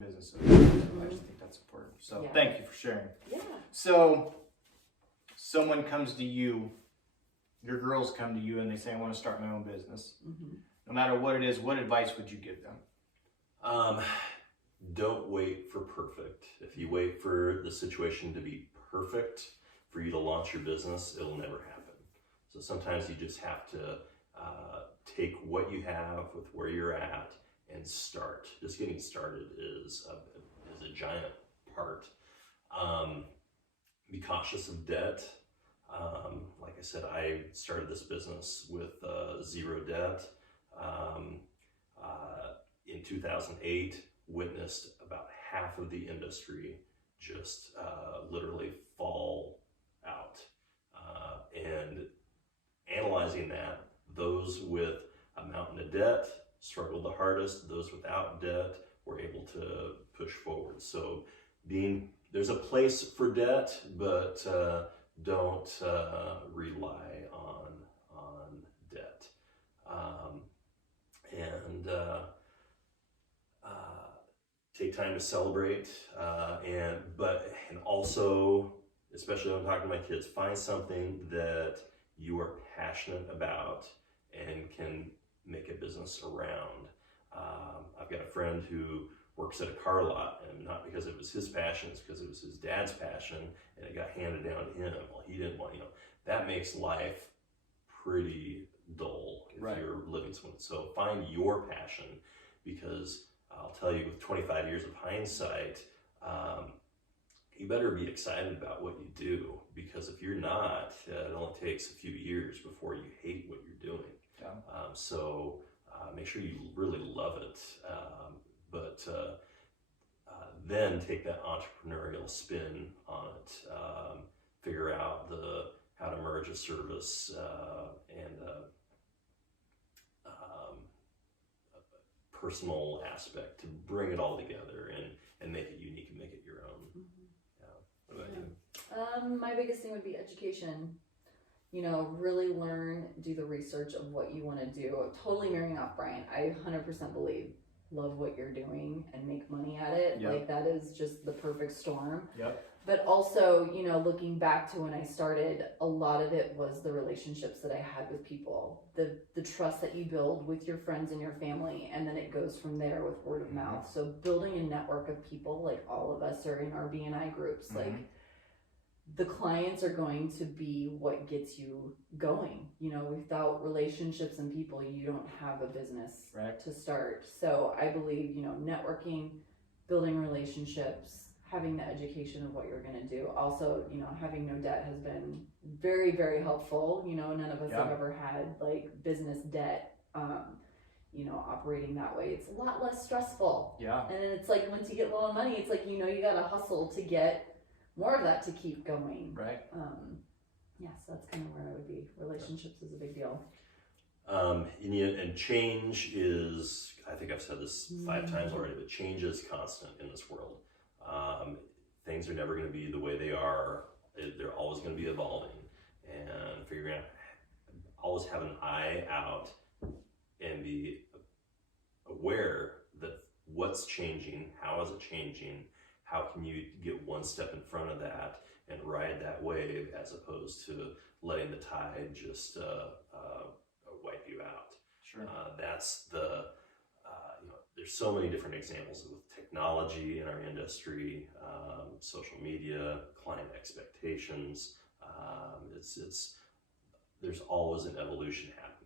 business. So I just think that's important. So thank you for sharing. Yeah. So someone comes to you, your girls come to you and they say, I want to start my own business. No matter what it is, what advice would you give them? Don't wait for perfect. If you wait for the situation to be perfect for you to launch your business, it'll never happen. So sometimes you just have to take what you have with where you're at and start. Just getting started is a giant part. Be cautious of debt. Like I said, I started this business with zero debt. In 2008, witnessed about half of the industry just literally fall out. And analyzing that, those with a mountain of debt struggled the hardest. Those without debt were able to push forward. So there's a place for debt, but don't rely on debt. Take time to celebrate, and also, especially when I'm talking to my kids, find something that you are passionate about and can make a business around. I've got a friend who works at a car lot, and not because it was his passion, it's because it was his dad's passion, and it got handed down to him. Well, he didn't want, that makes life pretty dull if you're living something. So find your passion, because I'll tell you, with 25 years of hindsight, you better be excited about what you do, because if you're not, it only takes a few years before you hate what you're doing. So make sure you really love it, but then take that entrepreneurial spin on it. Figure out how to merge a service and personal aspect to bring it all together and make it unique and make it your own. What about you? My biggest thing would be education. Really learn, do the research of what you want to do. Totally marrying off Brian. I 100% believe, love what you're doing and make money at it. Like, that is just the perfect storm. But also, looking back to when I started, a lot of it was the relationships that I had with people, the trust that you build with your friends and your family, and then it goes from there with word of mouth. So building a network of people, like all of us are in our BNI groups, like the clients are going to be what gets you going. Without relationships and people, you don't have a business to start. So I believe, networking, building relationships, having the education of what you're going to do. Also, having no debt has been very, very helpful. None of us have ever had like business debt, operating that way. It's a lot less stressful. And it's like, once you get a little money, it's like, you got to hustle to get more of that to keep going. So that's kind of where I would be. Relationships is a big deal. And change is, I think I've said this 5 times already, but change is constant in this world. Things are never going to be the way they are. They're always going to be evolving, and figuring out, always have an eye out and be aware that what's changing, how is it changing, how can you get one step in front of that and ride that wave, as opposed to letting the tide just wipe you out. That's there's so many different examples with technology in our industry, social media, client expectations. There's always an evolution happening.